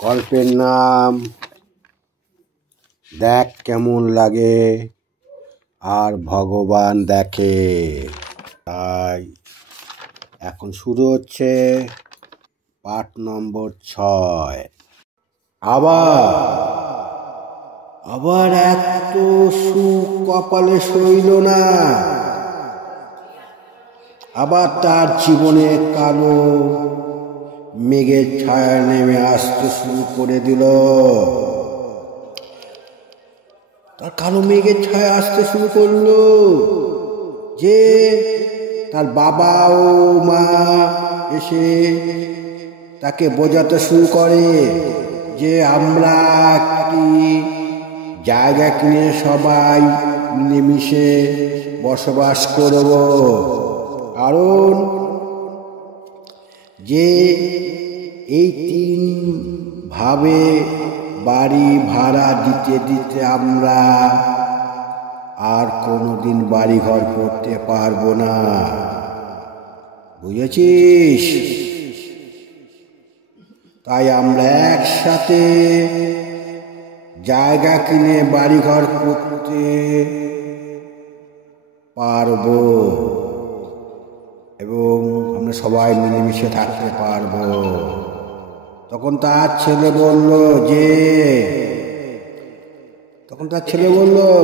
গল্পের নাম দেখ কেমন লাগে আর ভগবান দেখে। তাই এখন শুরু হচ্ছে পাঠ নম্বর 6। আবার এত সুখ কপালে সইল না। আবার তার জীবনে কালো মেঘের ছায়া নেমে আসতে শুরু করে দিল। তার কালো মেঘের ছায়া আসতে শুরু করলো যে তার বাবা ও মা এসে তাকে বোঝাতে শুরু করে যে আমরা একটি জায়গা কিনে সবাই মিলেমিশে বসবাস করব। কারণ যে এই 3 ভাবে বাড়ি ভাড়া দিতে দিতে আমরা আর কোনোদিন বাড়ি ঘর করতে পারবো না, বুঝেছিস? তাই আমরা একসাথে জায়গা কিনে বাড়ি ঘর করতে পারবো এবং আমরা সবাই মিলেমিশে থাকতে পারবো। তখন তার ছেলে বলল,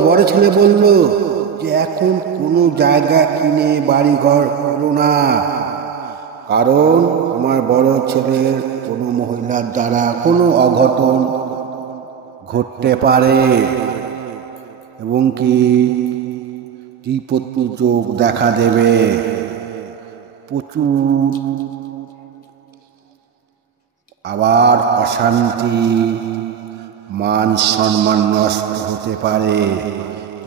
বড় ছেলে বলল যে এখন কোনো জায়গা কিনে বাড়ি ঘর করো না, কারণ আমার বড় ছেলের কোনো মহিলার দ্বারা কোনো অঘটন ঘটতে পারে এবং কি বিপত্তি যোগ দেখা দেবে, প্রচুর আবার অশান্তি, মান সম্মান নষ্ট হতে পারে,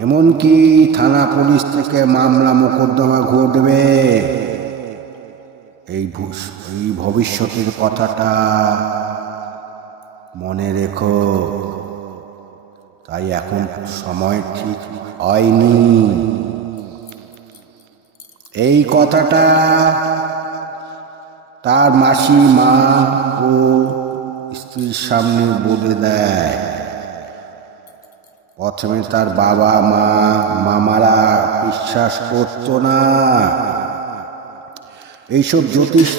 এমনকি থানা পুলিশ থেকে মামলা মোকদ্দমা ঘটবে। এই ভবিষ্যতের কথাটা মনে রেখো। তাই এখন সময় ঠিক হয়নি। এই কথাটা তার মাসি, মা ও স্ত্রীর সামনে বলে দেয়। প্রথমে তার বাবা মা মামারা বিশ্বাস করত না। এইসব জ্যোতিষ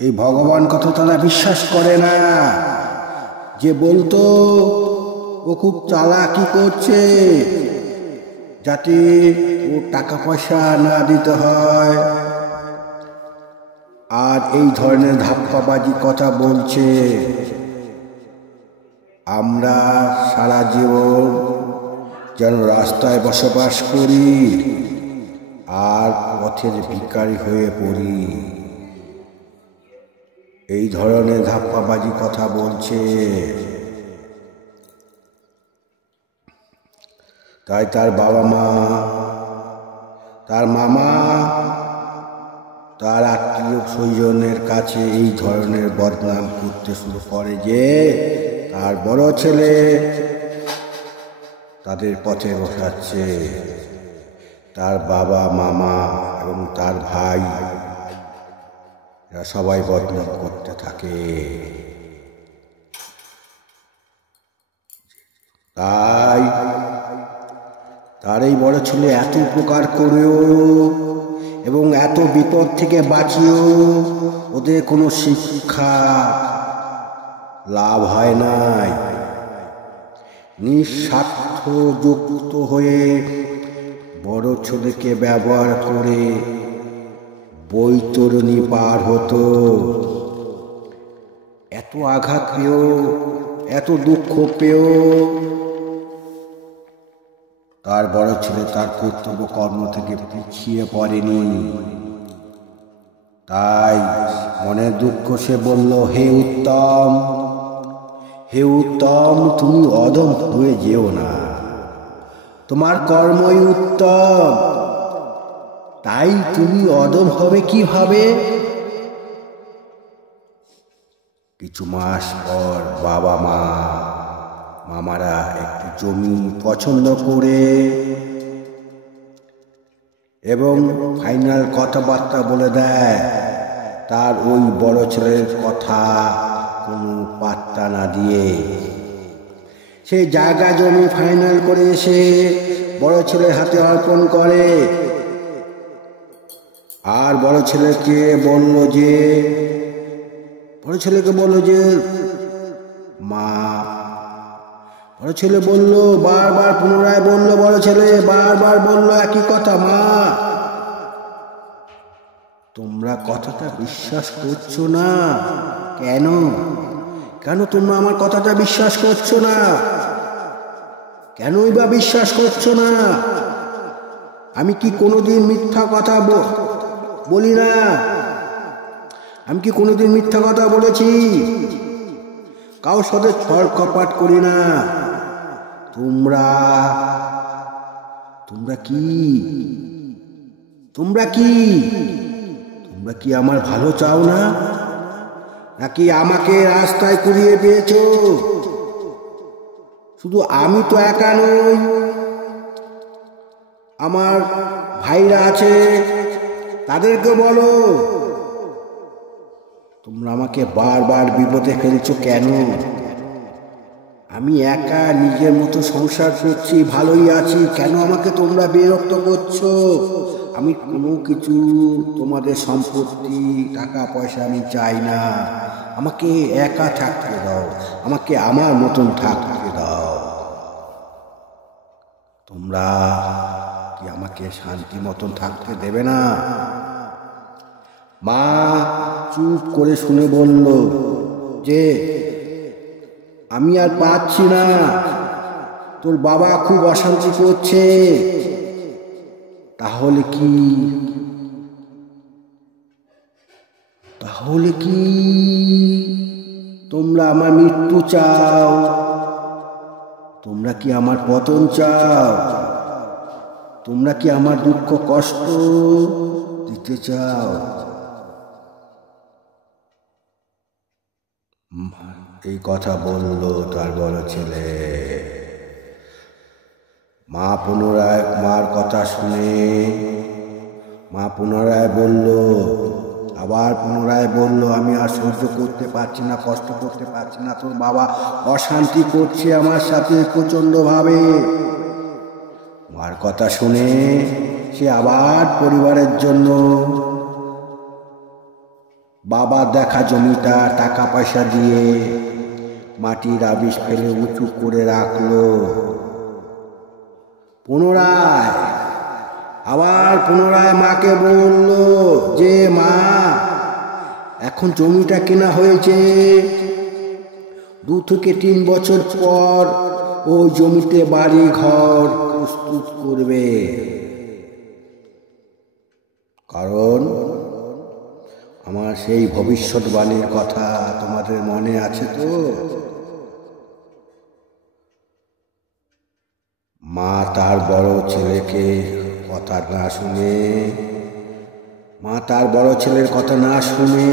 এই ভগবান কথা তারা বিশ্বাস করে না। যে বলতো ও খুব চালাকি করছে যাতে ও টাকা পয়সা না দিতে হয়, আর এই ধরনের ধাপ্পাবাজি কথা বলছে। আমরা সারা জীবন যেন রাস্তায় বসবাস করি আর পথের ভিখারি হয়ে পড়ি, এই ধরনের ধাপ্পাবাজি কথা বলছে। তাই তার বাবা মা, তার মামা, তার আত্মীয় স্বজনের কাছে এই ধরনের বদনাম করতে শুরু করে যে তার বড় ছেলে তাদের পথে বসাচ্ছে। তার বাবা মামা এবং তার ভাই এরা সবাই বদনাম করতে থাকে। তাই তার এই বড় ছেলে এত উপকার করেও এবং এত বিপদ থেকে বাঁচিয়েও ওদের কোনো শিক্ষা লাভ হয় নাই। নিঃস্বার্থ যুক্ত হয়ে বড় ছেলেকে ব্যবহার করে বৈতরণী পার হতো। এত আঘাত পেয়েও, এত দুঃখ পেয়েও তার বড় ছেলে তার কর্তব্য কর্ম থেকে পিছিয়ে পড়েনি। তাই মনের দুঃখ সে বলল, হে উত্তম, তুমি অধম হয়ে যেও না, তোমার কর্মই উত্তম, তাই তুমি অধম হবে কিভাবে? কিছু মাস পর বাবা মামারা একটি জমি পছন্দ করে এবং ফাইনাল কথাবার্তা বলে দেয় তার ওই বড় ছেলের কথা কোনো পাত্তা না দিয়ে সে জায়গা জমি ফাইনাল করে এসে বড় ছেলের হাতে অর্পণ করে। আর বড় ছেলেকে বলল যে মা, বড় ছেলে বলল, বারবার পুনরায় বলল, বড় ছেলে বারবার বলল একই কথা, মা তোমরা কথাটা বিশ্বাস করছো না কেন? কেন তোমরা আমার কথাটা বিশ্বাস করছো না? কেনই বা বিশ্বাস করছো না? আমি কি কোনোদিন মিথ্যা কথা বলি না? আমি কি কোনোদিন মিথ্যা কথা বলেছি? কারোর সাথে ছল কপাট করি না। তোমরা কি আমার ভালো চাও না, নাকি আমাকে রাস্তায় কুড়িয়ে পেয়েছো? শুধু আমি তো একা নই, আমার ভাইরা আছে, তাদেরকে বলো। তোমরা আমাকে বারবার বিপদে ফেলছো কেন? আমি একা নিজের মতো সংসার করছি, ভালোই আছি, কেন আমাকে তোমরা বিরক্ত করছো? আমি কোনো কিছু, তোমাদের সম্পত্তি, টাকা পয়সা আমি চাই না। আমাকে একা থাকতে দাও, আমাকে আমার মতন থাকতে দাও। তোমরা কি আমাকে শান্তি মতন থাকতে দেবে না? মা চুপ করে শুনে বলল যে আমি আর পাচ্ছি না, তোর বাবা খুব অশান্তি করছে। তাহলে কি তোমরা আমার মৃত্যু চাও? তোমরা কি আমার পতন চাও? তোমরা কি আমার দুঃখ কষ্ট দিতে চাও? এই কথা বলল তার বড় ছেলে। মা মার কথা শুনে মা পুনরায় বলল, আবার পুনরায় বলল, আমি আর সহ্য করতে পারছি না, কষ্ট করতে পারছি না, তোর বাবা অশান্তি করছে আমার সাথে প্রচন্ডভাবে। মার কথা শুনে সে আবার পরিবারের জন্য বাবার দেখা জমিটা টাকা পয়সা দিয়ে মাটির আবিষ ফেলে উঁচু করে রাখলো। পুনরায় মাকে বলল যে মা, এখন জমিটা কেনা হয়েছে, 2 থেকে 3 বছর পর ওই জমিতে বাড়ি ঘর প্রস্তুত করবে। কারণ আমার সেই ভবিষ্যৎবাণীর কথা তোমাদের মনে আছে তো? মা তার বড় ছেলের কথা না শুনে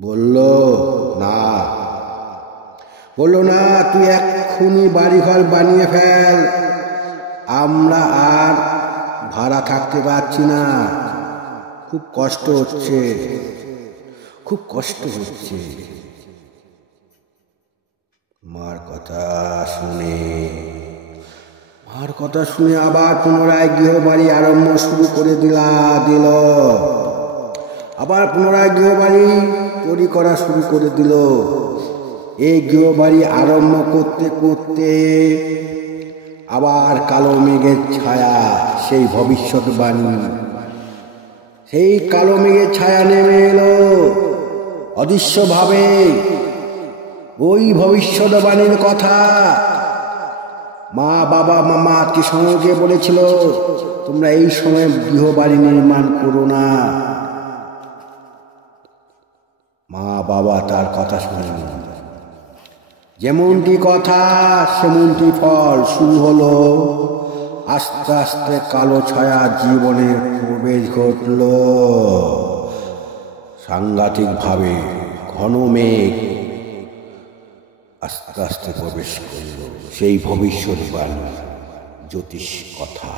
বলল না, তুই এক্ষুনি বাড়িঘর বানিয়ে ফেল, আমরা আর ভাড়া থাকতে পারছি না, খুব কষ্ট হচ্ছে। মার কথা শুনে আবার পুনরায় গৃহবাড়ি আরম্ভ শুরু করে দিল। আবার পুনরায় গৃহবাড়ি তৈরি করা শুরু করে দিল। এই গৃহবাড়ি আরম্ভ করতে করতে আবার কালো মেঘের ছায়া, সেই ভবিষ্যৎবাণী, সেই কালো মেঘের ছায়া নেমে এলো অদৃশ্যভাবে। ওই ভবিষ্যৎবাণীর কথা মা, বাবা, মামা, আত্মীয় স্বজনকে বলেছিল, তোমরা এই সময় গৃহবাড়ি নির্মাণ করো না। মা বাবা তার কথা শুনেনি। যেমনটি কথা সেমনটি ফল। শুরু হলো আস্তে আস্তে কালো ছায়া জীবনের প্রবেশ ঘটল। সাংঘাতিকভাবে ঘন মেঘ আস্তে আস্তে প্রবেশ করল সেই ভবিষ্যৎবাণী জ্যোতিষ কথা।